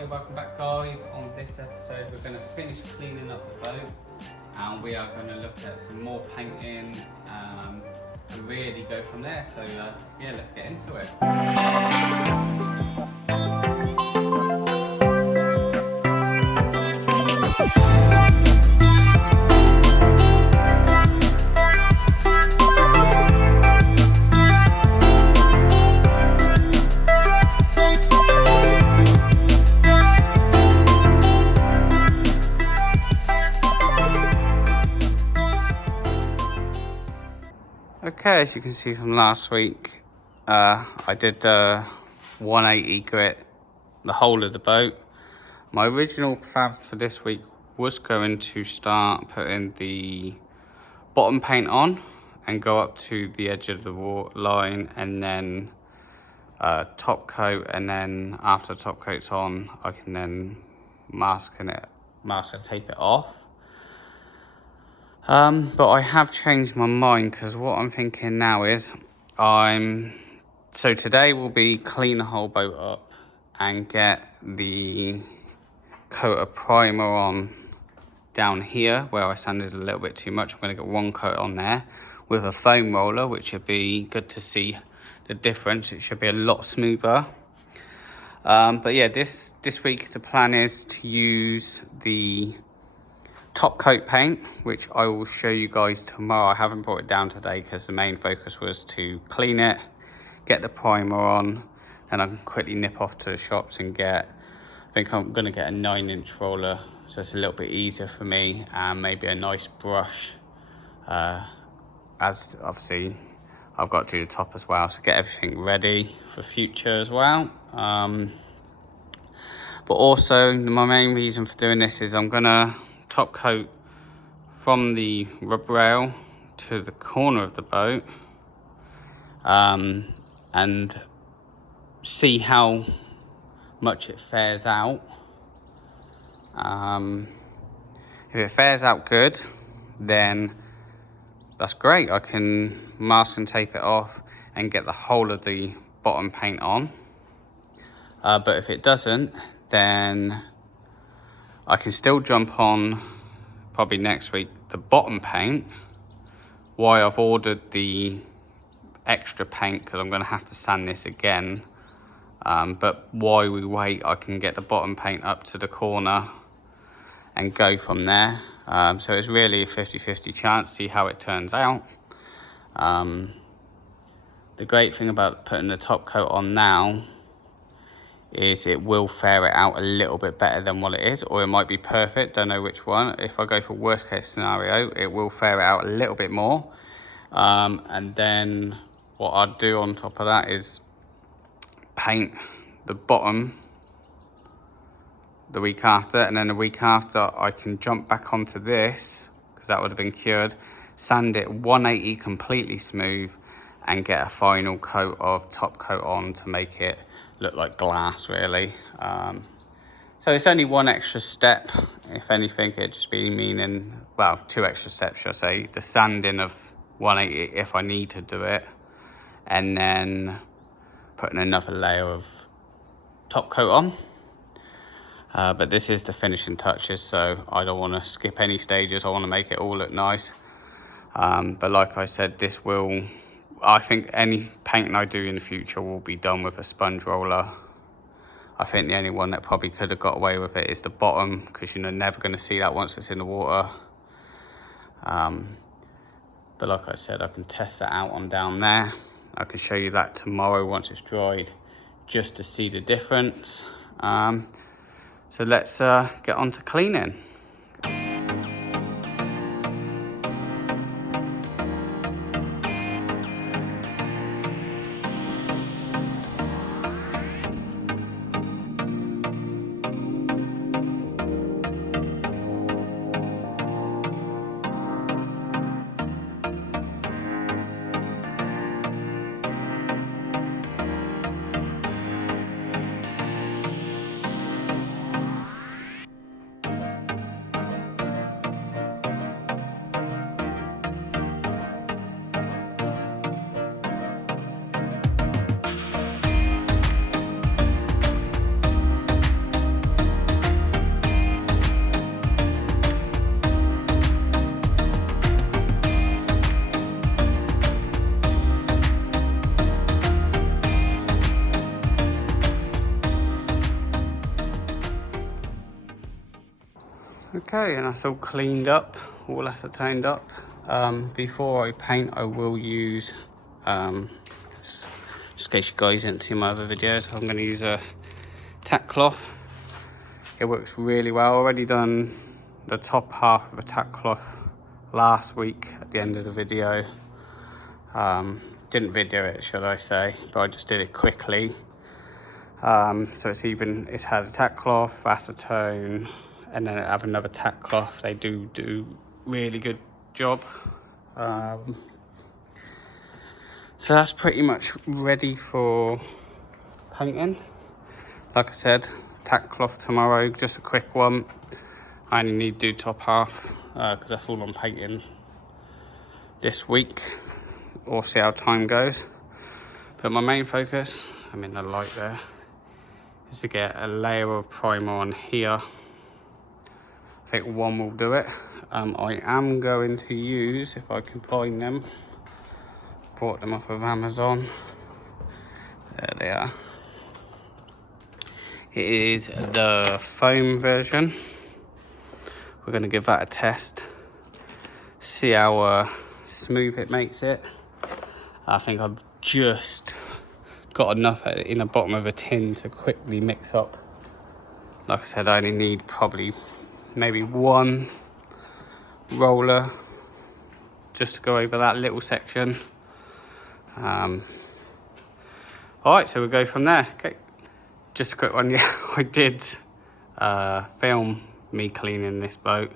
Hi, welcome back guys. On this episode we're going to finish cleaning up the boat and we are going to look at some more painting and really go from there. So yeah, let's get into it. Okay, as you can see from last week, I did 180 grit the whole of the boat. My original plan for this week was going to start putting the bottom paint on and go up to the edge of the water line and then top coat, and then after top coat's on I can then mask and tape it off. But I have changed my mind because what I'm thinking now is so today we'll be clean the whole boat up and get the coat of primer on down here where I sanded a little bit too much. I'm going to get one coat on there with a foam roller, which would be good to see the difference. It should be a lot smoother. But yeah, this week the plan is to use the top coat paint, which I will show you guys tomorrow. I haven't brought it down today because the main focus was to clean it, get the primer on, and I can quickly nip off to the shops and I think I'm going to get a 9-inch roller, so it's a little bit easier for me, and maybe a nice brush, as obviously I've got to do the top as well, so get everything ready for future as well. But also my main reason for doing this is I'm going to top coat from the rub rail to the corner of the boat and see how much it fares out. If it fares out good, then that's great. I can mask and tape it off and get the whole of the bottom paint on. But if it doesn't, then I can still jump on, probably next week, the bottom paint, why I've ordered the extra paint, because I'm going to have to sand this again. But while we wait, I can get the bottom paint up to the corner and go from there. So it's really a 50-50 chance, see how it turns out. The great thing about putting the top coat on now is it will fare it out a little bit better than what it is, or it might be perfect, don't know which one. If I go for worst case scenario, it will fare it out a little bit more. And then what I'd do on top of that is paint the bottom the week after, and then the week after I can jump back onto this, because that would have been cured, sand it 180 completely smooth and get a final coat of top coat on to make it look like glass, really. So it's only one extra step. If anything, it'd just be meaning, well, 2 extra steps, should I say. The sanding of 180 if I need to do it, and then putting another layer of top coat on. But this is the finishing touches, so I don't want to skip any stages. I want to make it all look nice. But like I said, I think any painting I do in the future will be done with a sponge roller. I think the only one that probably could have got away with it is the bottom, because you're never going to see that once it's in the water. But like I said, I can test that out on down there. I can show you that tomorrow once it's dried, just to see the difference. So let's get on to cleaning. Okay, and that's all cleaned up, all acetoned up. Before I paint, I will use, just in case you guys didn't see my other videos, I'm going to use a tack cloth. It works really well. Already done the top half of a tack cloth last week at the end of the video. Didn't video it, should I say, but I just did it quickly. So it's had a tack cloth, acetone, and then I have another tack cloth. They do really good job. So that's pretty much ready for painting. Like I said, tack cloth tomorrow, just a quick one. I only need to do top half because that's all I'm painting this week. We'll see how time goes. But my main focus, I'm in the light there, is to get a layer of primer on here. I think one will do it. I am going to use, if I can find them, bought them off of Amazon. There they are. It is the foam version. We're going to give that a test, see how smooth it makes it. I think I've just got enough in the bottom of a tin to quickly mix up. Like I said, I only need probably maybe one roller just to go over that little section. All right, so we'll go from there. Okay, just a quick one. Yeah, I did film me cleaning this boat,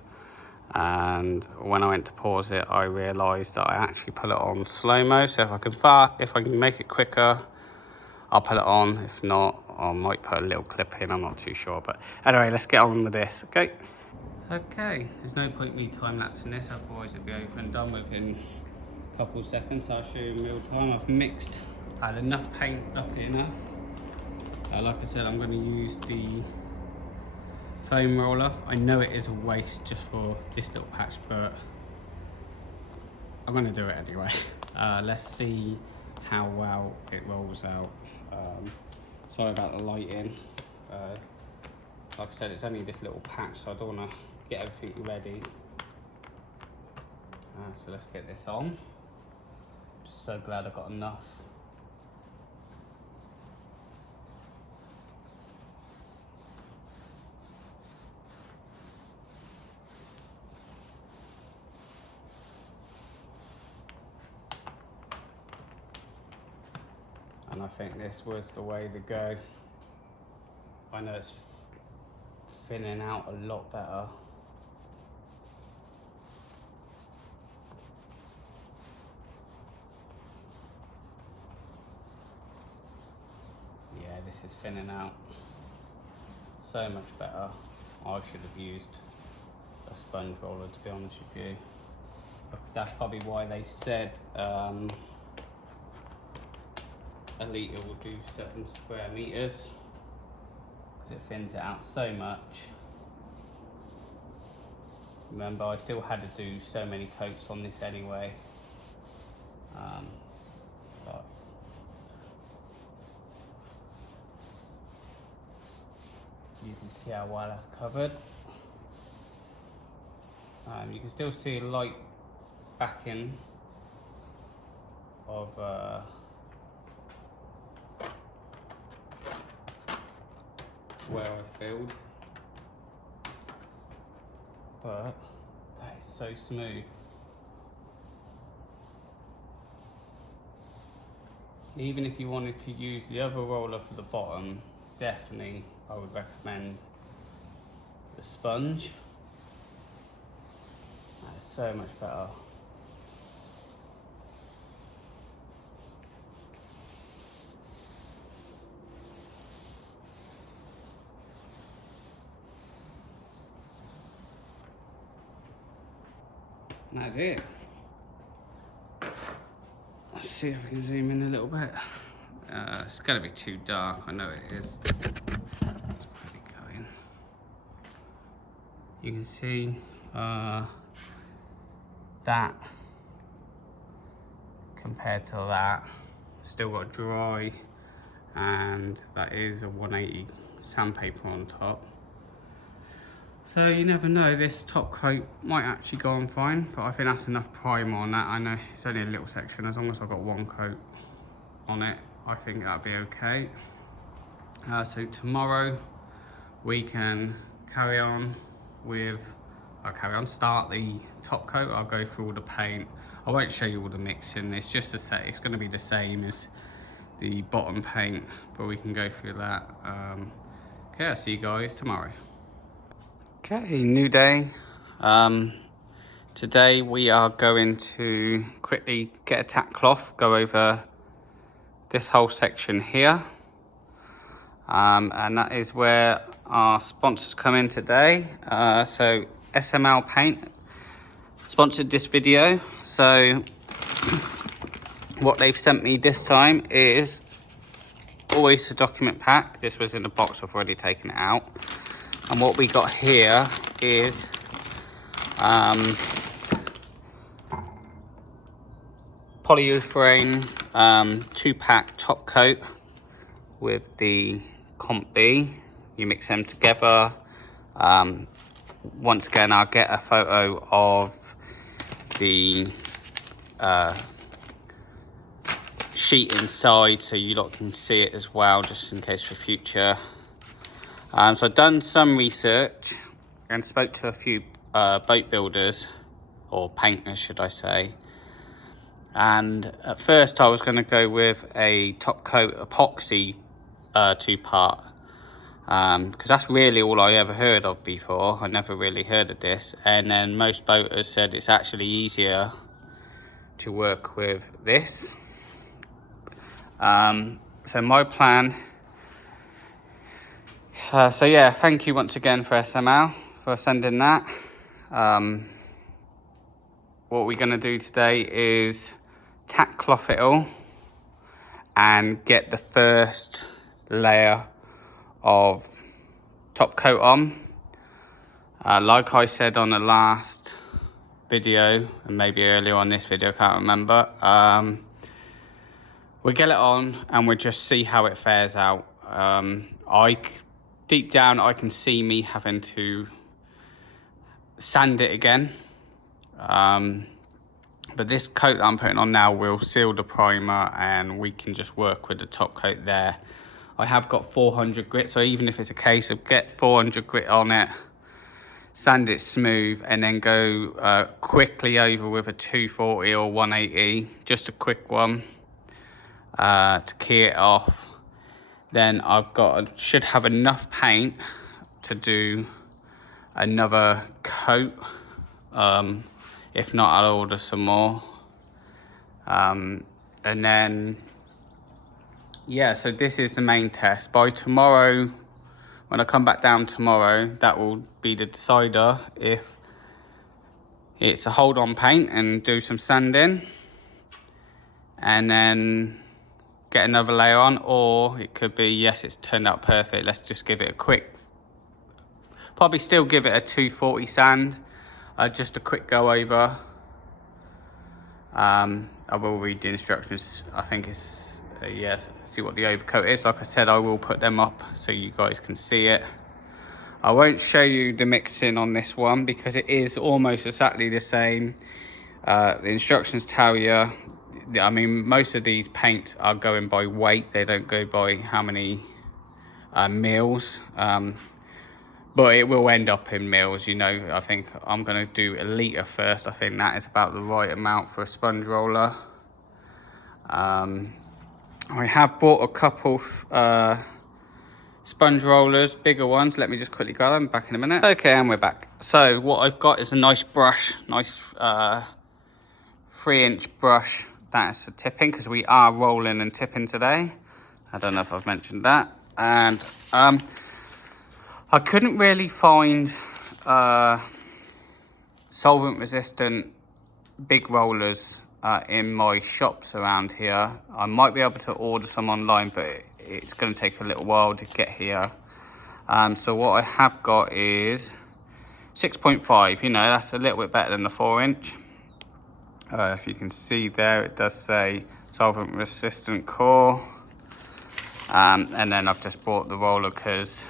and when I went to pause it, I realised that I actually put it on slow-mo. So if I can make it quicker, I'll put it on. If not, I might put a little clip in, I'm not too sure. But anyway, let's get on with this, okay? Okay, there's no point me time-lapsing this, otherwise it'll be over and done within a couple of seconds. So I'll show you in real time. I've mixed, I had enough paint up enough. Like I said, I'm going to use the foam roller. I know it is a waste just for this little patch, but I'm going to do it anyway. Let's see how well it rolls out. Sorry about the lighting. Like I said, it's only this little patch, so I don't want to get everything ready. So let's get this on. Just so glad I got enough. And I think this was the way to go. I know it's thinning out a lot better. Yeah, this is thinning out so much better. I should have used a sponge roller, to be honest with you. That's probably why they said a litre will do 7 square meters, because it thins it out so much. Remember, I still had to do so many coats on this anyway. But you can see how well that's covered. You can still see a light backing of where I filled, but that is so smooth. Even if you wanted to use the other roller for the bottom, definitely I would recommend the sponge. That's so much better. And that's it. Let's see if we can zoom in a little bit. It's going to be too dark, I know it is. Let's put it going. You can see that compared to that, still got dry, and that is a 180 sandpaper on top. So you never know, this top coat might actually go on fine, but I think that's enough primer on that. I know it's only a little section, as long as I've got one coat on it, I think that'll be okay. So tomorrow we can carry on with, start the top coat. I'll go through all the paint. I won't show you all the mixing, it's just a set, it's gonna be the same as the bottom paint, but we can go through that. Okay, I'll see you guys tomorrow. Okay, new day. Today we are going to quickly get a tack cloth, go over this whole section here. And that is where our sponsors come in today. So SML Paint sponsored this video. So what they've sent me this time is always a document pack. This was in a box, I've already taken it out. And what we got here is polyurethane 2-pack top coat with the Comp B. You mix them together. Once again, I'll get a photo of the sheet inside so you lot can see it as well, just in case for future. So I've done some research and spoke to a few boat builders, or painters should I say. And at first I was going to go with a top coat epoxy 2-part, because that's really all I ever heard of before. I never really heard of this. And then most boaters said it's actually easier to work with this. So my plan, so yeah, thank you once again for SML for sending that. What we're going to do today is tack cloth it all and get the first layer of top coat on. Like I said on the last video, and maybe earlier on this video, can't remember, we'll get it on and we'll just see how it fares out. Deep down I can see me having to sand it again, but this coat that I'm putting on now will seal the primer and we can just work with the top coat there. I have got 400 grit, so even if it's a case of get 400 grit on it, sand it smooth, and then go quickly over with a 240 or 180, just a quick one to key it off. Then should have enough paint to do another coat. If not, I'll order some more. And then, yeah, so this is the main test. By tomorrow, when I come back down tomorrow, that will be the decider if it's a hold-on paint and do some sanding. And then get another layer on, or it could be, yes, it's turned out perfect, let's just give it a quick, probably still give it a 240 sand, just a quick go over. I will read the instructions. I think it's yes, see what the overcoat is. Like I said, I will put them up so you guys can see it. I won't show you the mixing on this one because it is almost exactly the same. The instructions tell you, I mean, most of these paints are going by weight. They don't go by how many mils. But it will end up in mils, you know. I think I'm going to do a litre first. I think that is about the right amount for a sponge roller. I have bought a couple sponge rollers, bigger ones. Let me just quickly grab them, back in a minute. Okay, and we're back. So what I've got is a nice brush, nice 3-inch brush. That's for tipping, because we are rolling and tipping today. I don't know if I've mentioned that. And I couldn't really find solvent resistant big rollers in my shops around here. I might be able to order some online, but it's going to take a little while to get here. So what I have got is 6.5, you know, that's a little bit better than the 4-inch. If you can see there, it does say solvent resistant core. And then I've just bought the roller because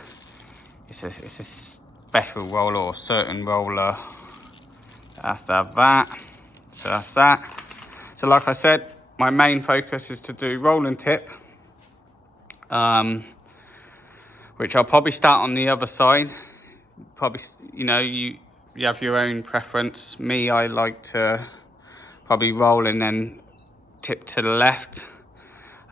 it's a special roller or certain roller has to have that. So that's that. So like I said, my main focus is to do roll and tip, which I'll probably start on the other side. Probably, you know, you have your own preference. Me, I like to probably roll and then tip to the left.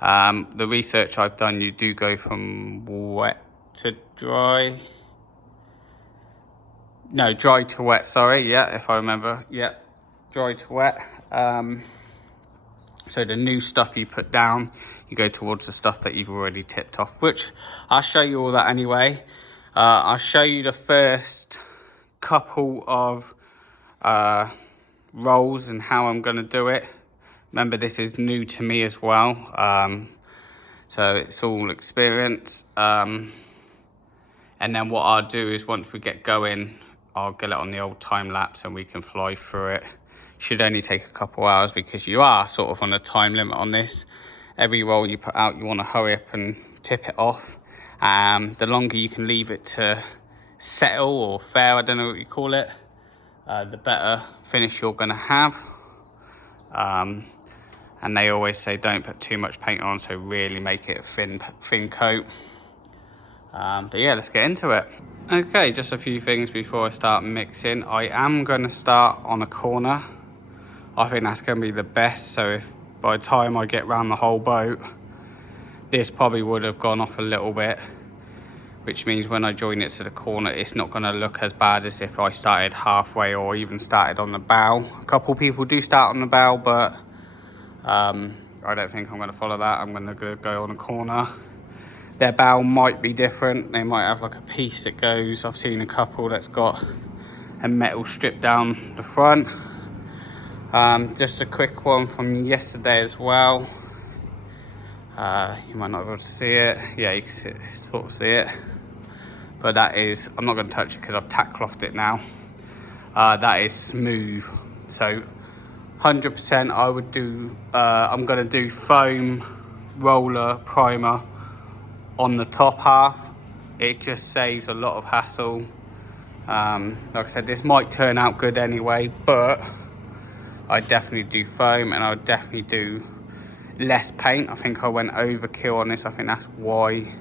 The research I've done, you do go from wet to dry. No, dry to wet, sorry, yeah, if I remember, yeah, dry to wet. So the new stuff you put down, you go towards the stuff that you've already tipped off, which I'll show you all that anyway. I'll show you the first couple of rolls and how I'm going to do it. Remember, this is new to me as well, so it's all experience. And then what I'll do is once we get going, I'll get it on the old time lapse and we can fly through it. Should only take a couple hours because you are sort of on a time limit on this. Every roll you put out, you want to hurry up and tip it off. The longer you can leave it to settle or fair, I don't know what you call it, the better finish you're going to have. And they always say don't put too much paint on, so really make it a thin coat. But yeah, let's get into it. Okay, just a few things before I start mixing. I am going to start on a corner. I think that's going to be the best, so if by the time I get around the whole boat, this probably would have gone off a little bit, which means when I join it to the corner, it's not going to look as bad as if I started halfway or even started on the bow. A couple people do start on the bow, but I don't think I'm going to follow that. I'm going to go on a corner. Their bow might be different. They might have like a piece that goes. I've seen a couple that's got a metal strip down the front. Just a quick one from yesterday as well. You might not be able to see it. Yeah, you can sort of see it. But that is, I'm not going to touch it because I've tack clothed it now. That is smooth. So 100% I would do, I'm going to do foam roller primer on the top half. It just saves a lot of hassle. Like I said, this might turn out good anyway, but I definitely do foam, and I would definitely do less paint. I think I went overkill on this. I think that's why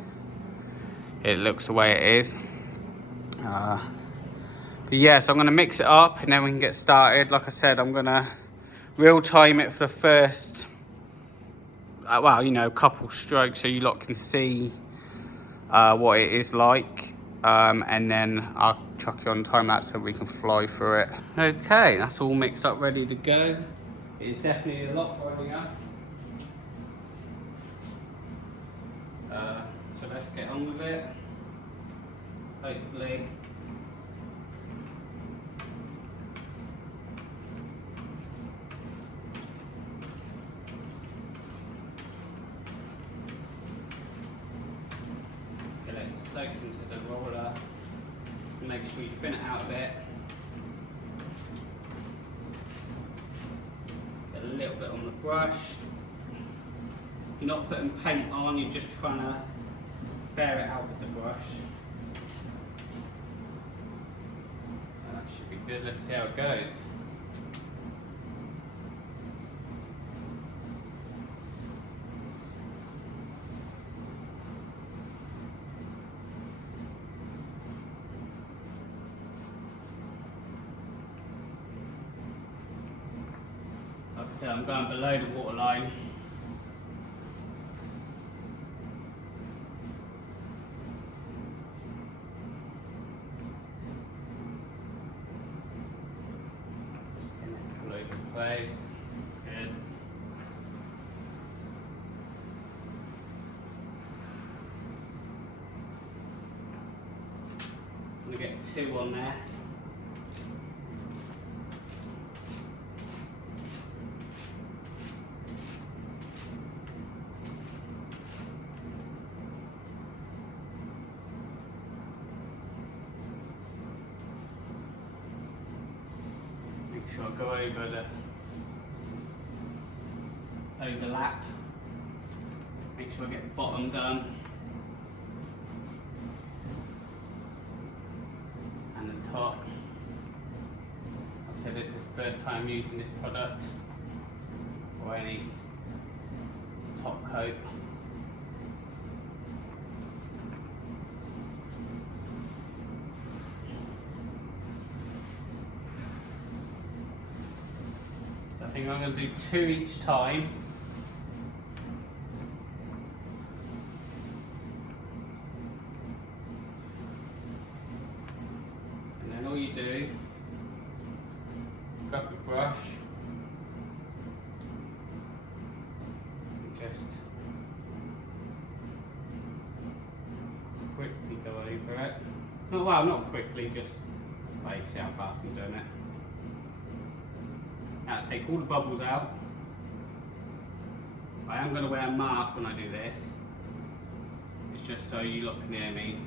it looks the way it is. But yeah, so I'm going to mix it up and then we can get started. Like I said, I'm going to real time it for the first, well, you know, couple strokes so you lot can see what it is like. And then I'll chuck it on time lapse so we can fly through it. Okay, that's all mixed up, ready to go. It's definitely a lot brighter. So let's get on with it. Hopefully. Get it soaked into the roller. Make sure you thin it out a bit. Get a little bit on the brush. You're not putting paint on, you're just trying to bear it out with the brush. That should be good. Let's see how it goes. Like I said, I'm going below the waterline. Place. Good. I'm going to get 2 on there. Make sure I go over the overlap. Make sure I get the bottom done. top. Like I said, this is the first time using this product or any top coat. So I think I'm going to do 2 each time. And then all you do is grab a brush and just quickly go over it. Oh, well, not quickly, just like see how fast I'm doing it. Now take all the bubbles out. I am going to wear a mask when I do this. It's just so you lot can hear me.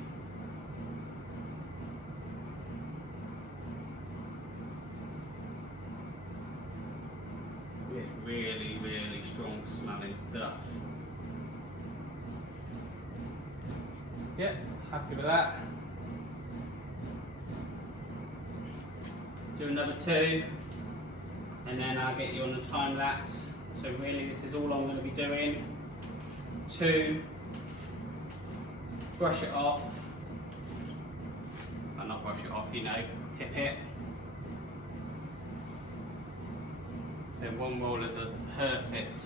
It's really, really strong smelling stuff. Yep, happy with that. Do another 2. And then I'll get you on the time lapse. So really this is all I'm going to be doing. 2, brush it off. Well, not brush it off, you know, tip it. Then 1 roller does perfect.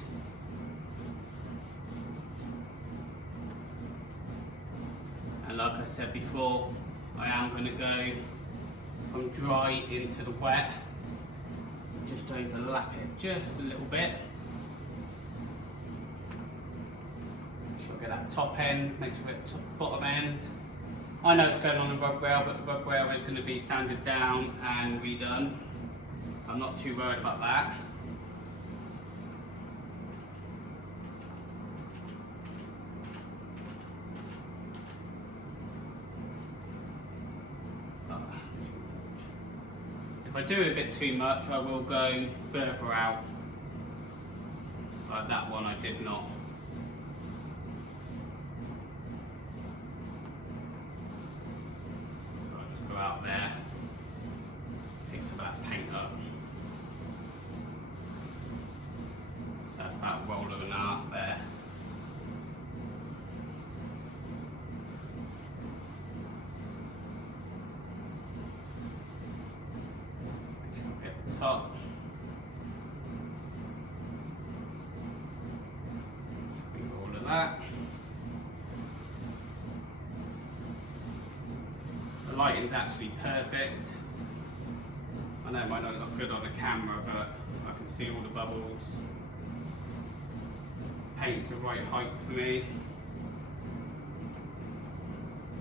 And like I said before, I am going to go from dry into the wet. Just overlap it just a little bit. Make sure I get that top end, make sure I get the bottom end. I know it's going on the rug rail, but the rug rail is going to be sanded down and redone. I'm not too worried about that. If I do a bit too much, I will go further out. Like that one I did not. So I'll just go out there, pick some of that paint up. So that's about a roller and a half there. Top. All of that. The lighting's actually perfect. I know it might not look good on the camera, but I can see all the bubbles. Paint's the right height for me.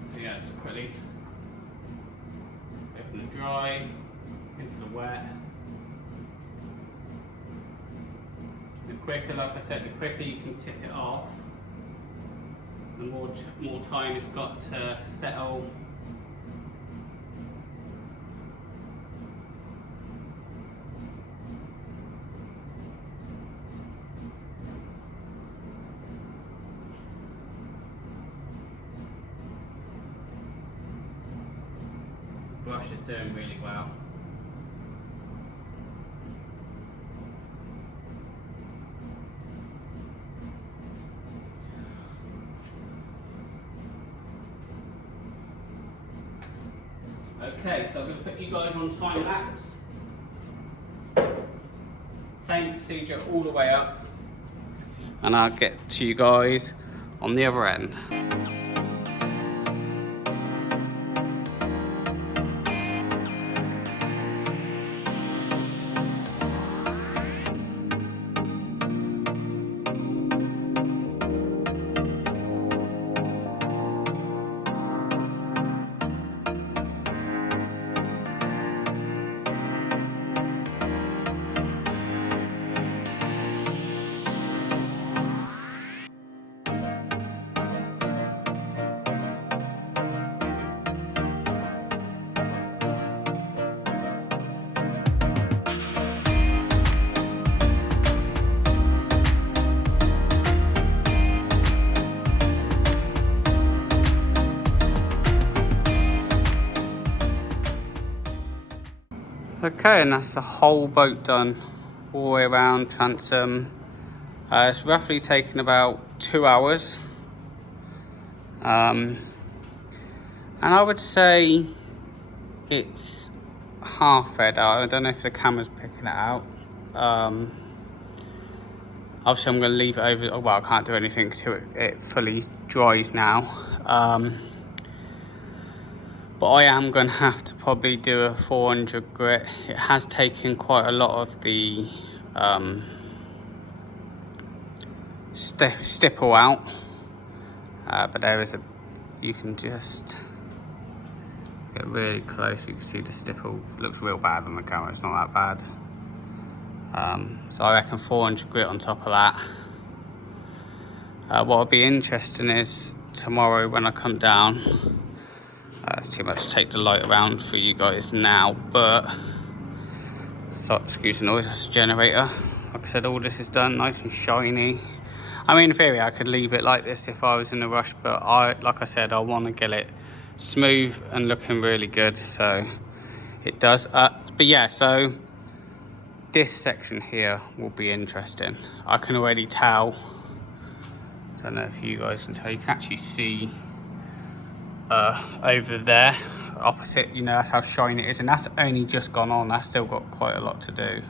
So yeah, just quickly go from the dry into the wet. The quicker, like I said, the quicker you can tip it off, the more time it's got to settle. The brush is doing really well. Okay, so I'm going to put you guys on time lapse. Same procedure all the way up. And I'll get to you guys on the other end. Okay, and that's the whole boat done, all the way around, transom. It's roughly taken about 2 hours. And I would say it's half fed out. I don't know if the camera's picking it out. Obviously I'm going to leave it over, well, I can't do anything until it fully dries now. But I am going to have to probably do a 400 grit. It has taken quite a lot of the stipple out. But there is you can just get really close. You can see the stipple looks real bad on the camera. It's not that bad. So I reckon 400 grit on top of that. What will be interesting is tomorrow when I come down. It's too much to take the light around for you guys now, but so excuse the noise, that's a generator. Like I said, all this is done nice and shiny. I mean, in theory I could leave it like this if I was in a rush, but like I said, I want to get it smooth and looking really good, so it does. But yeah, so this section here will be interesting. I can already tell, I don't know if you guys can tell, you can actually see over there opposite, you know, that's how shiny it is, and that's only just gone on. That's still got quite a lot to do.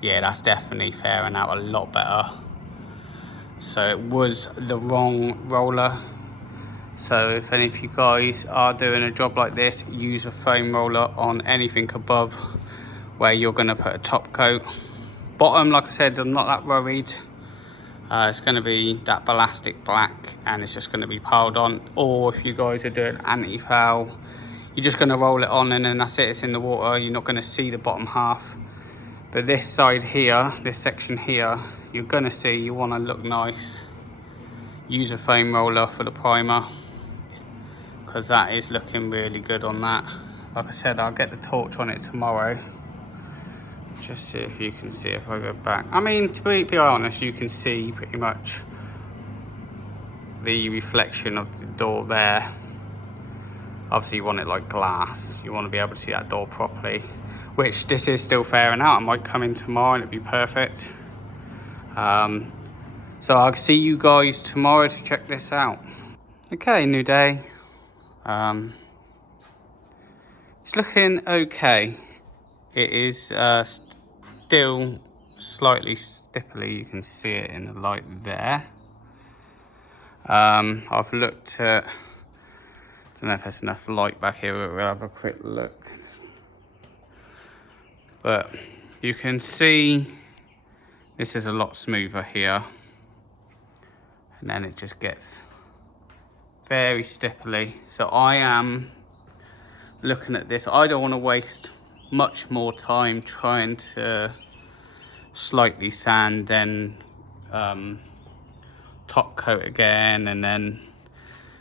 Yeah, that's definitely fairing out a lot better. So it was the wrong roller. So if any of you guys are doing a job like this, use a foam roller on anything above where you're going to put a top coat. Bottom, like I said, I'm not that worried. It's going to be that ballastic black, and it's just going to be piled on. Or if you guys are doing anti-foul, you're just going to roll it on and then that's it, it's in the water. You're not going to see the bottom half. But this side here, this section here, you're going to see, you want to look nice. Use a foam roller for the primer, because that is looking really good on that. Like I said, I'll get the torch on it tomorrow. Just see if you can see if I go back. I mean, to be honest, you can see pretty much the reflection of the door there. Obviously you want it like glass. You want to be able to see that door properly, which this is still fairing out. I might come in tomorrow and it'd be perfect. So I'll see you guys tomorrow to check this out. Okay, new day. It's looking okay. It is still slightly stipply. You can see it in the light there. I've looked at, don't know if there's enough light back here, but we'll have a quick look. But you can see this is a lot smoother here. And then it just gets very stipply. So I am looking at this. I don't want to waste much more time trying to slightly sand, then top coat again, and then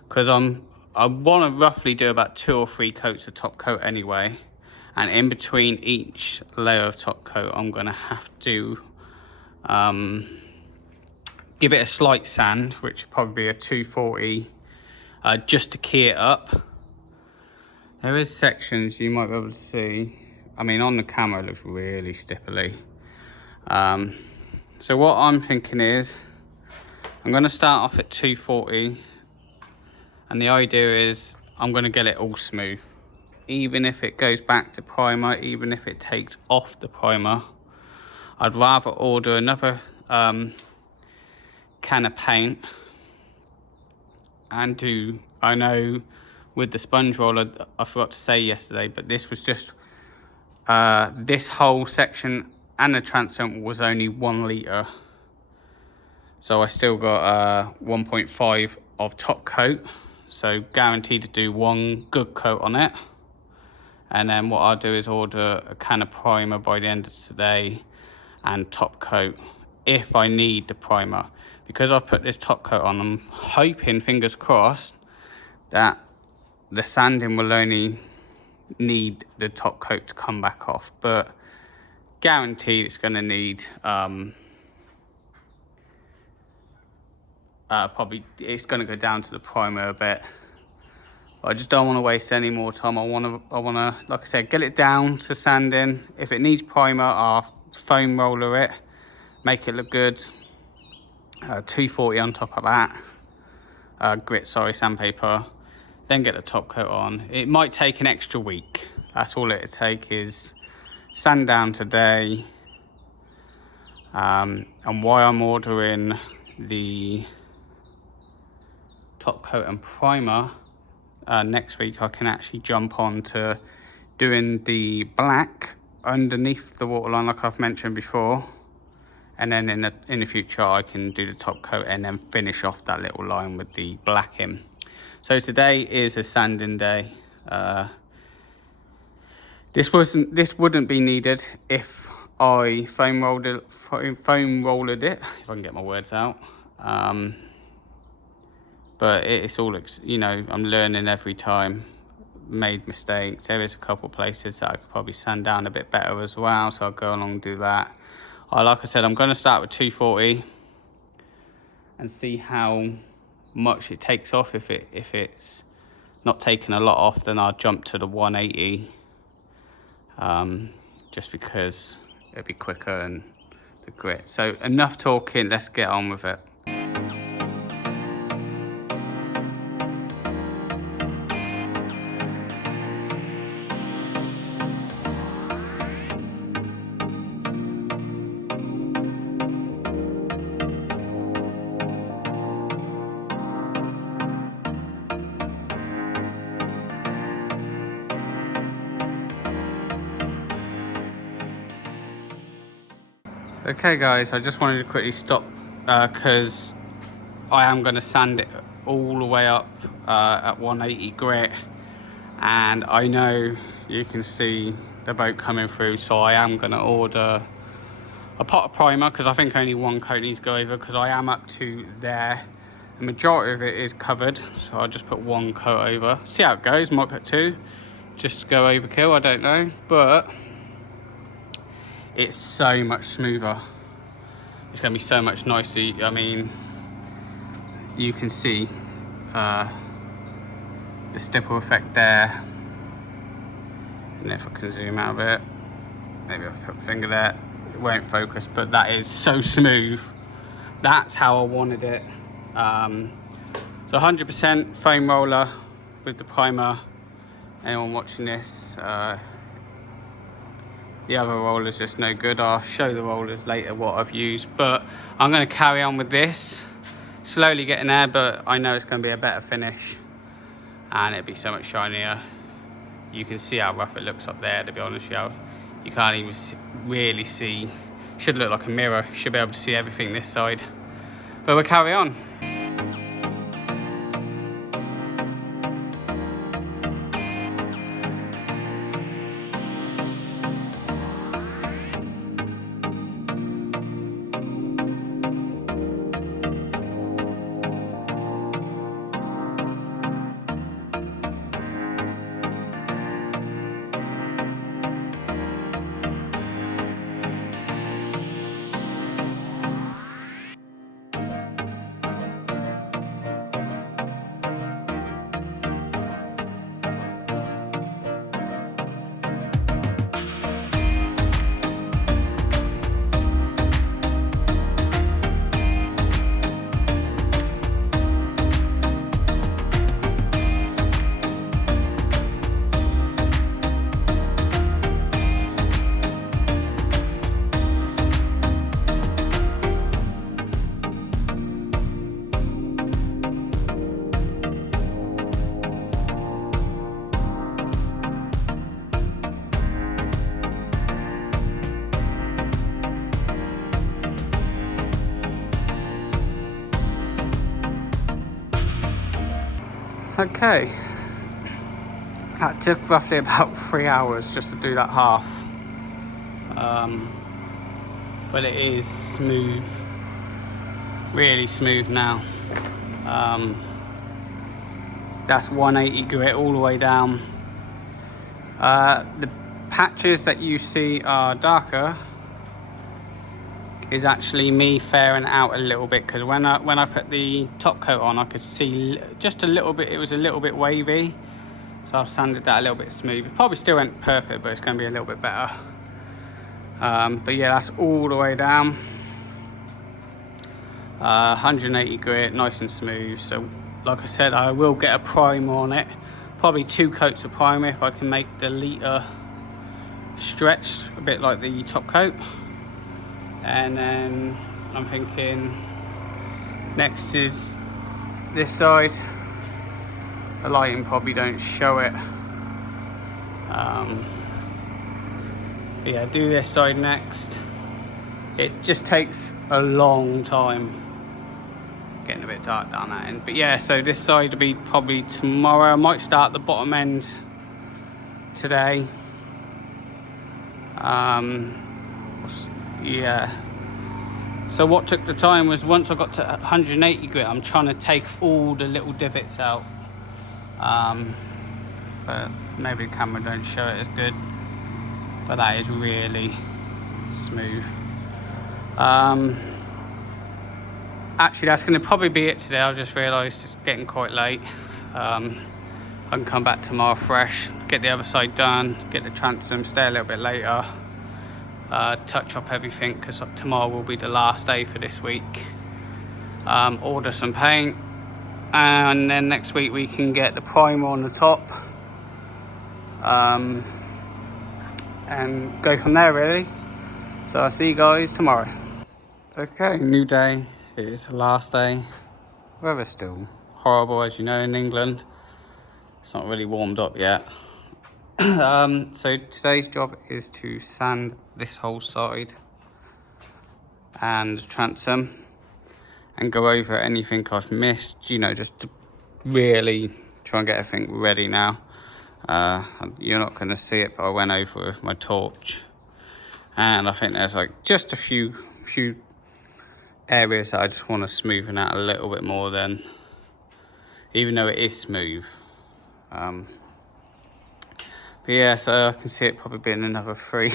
because I want to roughly do about 2 or 3 coats of top coat anyway, and in between each layer of top coat I'm gonna have to give it a slight sand, which would probably be a 240, just to key it up. There is sections you might be able to see. I mean, on the camera it looks really stipply. So what I'm thinking is I'm going to start off at 240, and the idea is I'm going to get it all smooth. Even if it goes back to primer, even if it takes off the primer, I'd rather order another can of paint and do, I know with the sponge roller, I forgot to say yesterday, but this was just, this whole section and the transom was only 1 litre. So I still got 1.5 of top coat. So guaranteed to do 1 good coat on it. And then what I'll do is order a can of primer by the end of today and top coat if I need the primer. Because I've put this top coat on, I'm hoping, fingers crossed, that the sanding will only need the top coat to come back off. But guaranteed it's going to need probably, it's going to go down to the primer a bit. But I just don't want to waste any more time. I want to, like I said, get it down to sanding. If it needs primer, I'll foam roller it, make it look good. 240 on top of that. Grit, sorry, sandpaper. Then get the top coat on. It might take an extra week. That's all it'll take is sand down today. And why I'm ordering the top coat and primer, next week I can actually jump on to doing the black underneath the waterline like I've mentioned before, and then in the future I can do the top coat and then finish off that little line with the black in. So today is a sanding day. This wouldn't be needed if I foam rolled it, if I can get my words out. But it's all, you know, I'm learning every time. Made mistakes. There is a couple places that I could probably sand down a bit better as well, so I'll go along and do that. Like I said, I'm going to start with 240 and see how much it takes off. If it's not taking a lot off, then I'll jump to the 180, just because it'll be quicker and the grit. So enough talking, let's get on with it. Okay guys, I just wanted to quickly stop because I am going to sand it all the way up at 180 grit, and I know you can see the boat coming through, so I am going to order a pot of primer because I think only one coat needs to go over, because I am up to there. The majority of it is covered, so I'll just put one coat over. See how it goes, might put two, just to go overkill, I don't know, but it's so much smoother. It's going to be so much nicer. I mean, you can see the stipple effect there. And if I can zoom out a bit, maybe I'll put a finger there. It won't focus, but that is so smooth. That's how I wanted it. So 100% foam roller with the primer. Anyone watching this, the other roller's just no good. I'll show the rollers later what I've used, but I'm going to carry on with this. Slowly getting there, but I know it's going to be a better finish and it'll be so much shinier. You can see how rough it looks up there, to be honest with you. You can't even really see. Should look like a mirror. You should be able to see everything this side. But we'll carry on. Okay, that took roughly about 3 hours just to do that half, but it is smooth, really smooth now. That's 180 grit all the way down. The patches that you see are darker is actually me fairing out a little bit, because when I put the top coat on, I could see just a little bit, it was a little bit wavy, So I've sanded that a little bit smooth. It probably still ain't perfect, but it's going to be a little bit better. But yeah, that's all the way down. 180 grit, nice and smooth. So like I said, I will get a primer on it. Probably 2 coats of primer if I can make the litre stretch a bit like the top coat. And then I'm thinking next is this side. The lighting probably don't show it. Yeah, do this side next. It just takes a long time. Getting a bit dark down that end. But yeah, so this side will be probably tomorrow. I might start the bottom end today. Yeah. So what took the time was once I got to 180 grit, I'm trying to take all the little divots out. But maybe the camera don't show it as good. But that is really smooth. Actually, that's going to probably be it today. I've just realised it's getting quite late. I can come back tomorrow fresh, get the other side done, get the transom, stay a little bit later, touch up everything because tomorrow will be the last day for this week. Order some paint, and then next week we can get the primer on the top, and go from there really. So I'll see you guys tomorrow. Okay, new day. It is the last day. Weather's still horrible, as you know, in England. It's not really warmed up yet. So today's job is to sand this whole side and the transom and go over anything I've missed, you know, just to really try and get everything ready now. You're not going to see it, but I went over with my torch, and I think there's like just a few areas that I just want to smoothen out a little bit more than, even though it is smooth. But yeah, so I can see it probably being another 3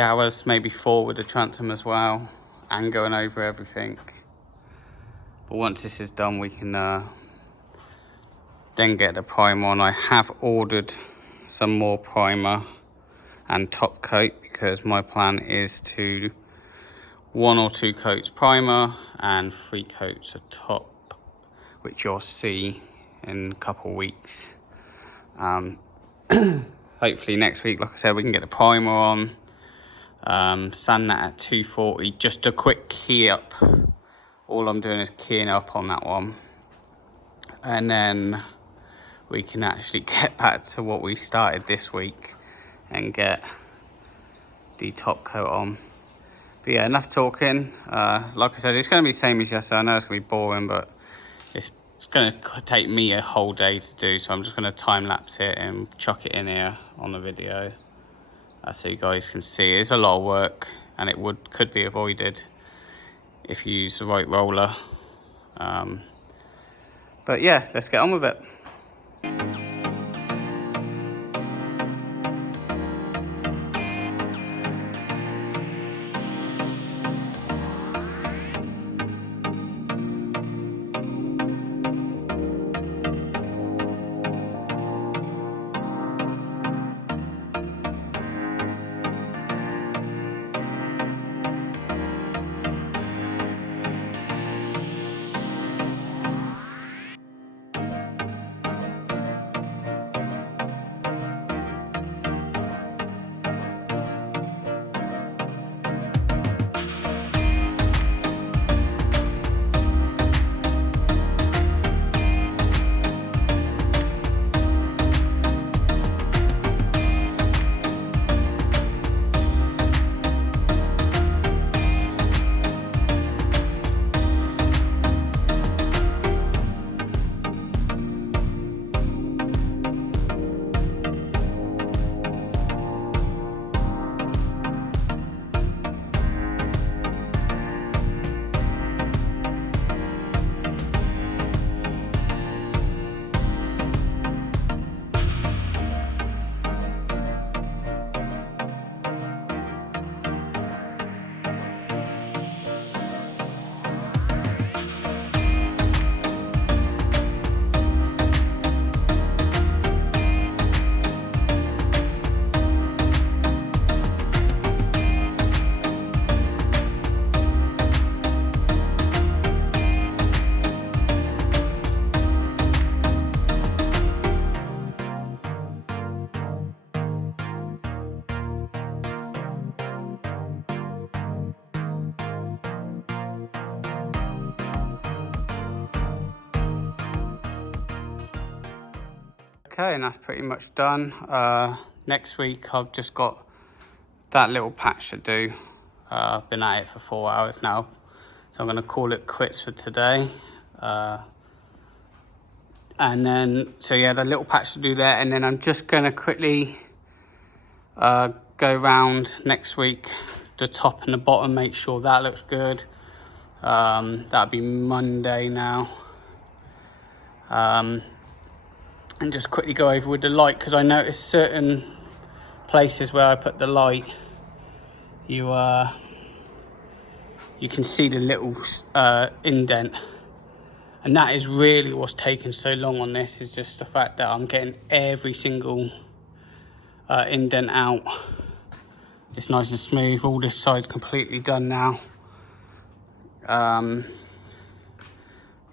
hours, maybe 4 with the transom as well, and going over everything. But once this is done, we can then get the primer on. I have ordered some more primer and top coat because my plan is to 1 or 2 coats primer and 3 coats of top, which you'll see in a couple of weeks. Hopefully next week, like I said, we can get the primer on, sand that at 240, just a quick key up. All I'm doing is keying up on that one, and then we can actually get back to what we started this week and get the top coat on. But yeah, enough talking. Like I said, it's going to be the same as yesterday. I know it's going to be boring, but it's going to take me a whole day to do, so I'm just going to time lapse it and chuck it in here on the video so you guys can see. It's a lot of work, and it could be avoided if you use the right roller. But yeah, let's get on with it. Okay, and that's pretty much done. Next week I've just got that little patch to do. I've been at it for 4 hours now, so I'm going to call it quits for today. And then, so yeah, the little patch to do there, and then I'm just going to quickly go round next week, the top and the bottom, make sure that looks good. That'll be Monday now. And just quickly go over with the light, because I noticed certain places where I put the light, you can see the little indent, and that is really what's taken so long on this, is just the fact that I'm getting every single indent out. It's nice and smooth. All this side's completely done now. Yeah,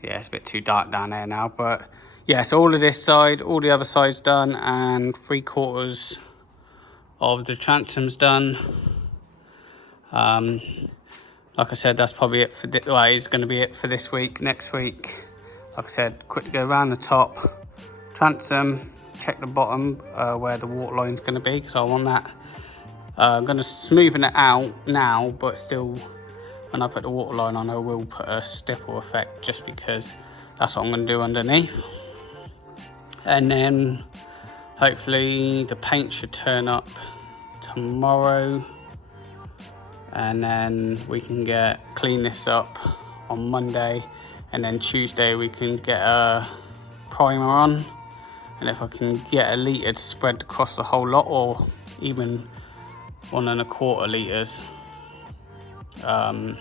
it's a bit too dark down there now, but yeah, so all of this side, all the other sides done, and 3/4 of the transom's done. Like I said, that's probably it for well, it's going to be it for this week. Next week, like I said, quickly go around the top, transom, check the bottom where the waterline's going to be, because I want that. I'm going to smoothen it out now, but still, when I put the waterline on, I will put a stipple effect, just because that's what I'm going to do underneath. And then hopefully the paint should turn up tomorrow, and then we can clean this up on Monday, and then Tuesday we can get a primer on. And if I can get a litre to spread across the whole lot, or even 1 1/4 litres, then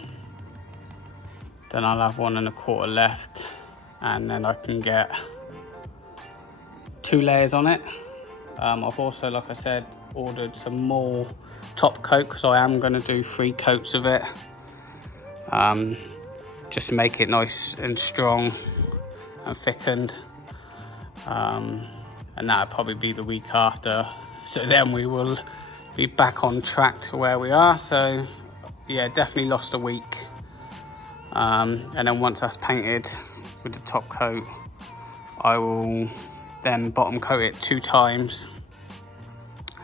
I'll have 1 1/4 left, and then I can get 2 layers on it. I've also, like I said, ordered some more top coat, because I am going to do 3 coats of it, just to make it nice and strong and thickened. And that'll probably be the week after, so then we will be back on track to where we are. So yeah, definitely lost a week. And then once that's painted with the top coat, I will then bottom coat it 2 times,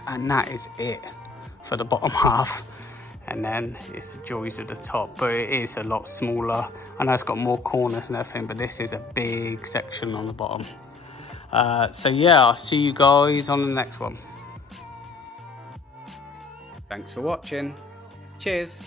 and that is it for the bottom half. And then it's the joys of the top, but it is a lot smaller. I know it's got more corners and everything, but this is a big section on the bottom. So yeah, I'll see you guys on the next one. Thanks for watching. Cheers.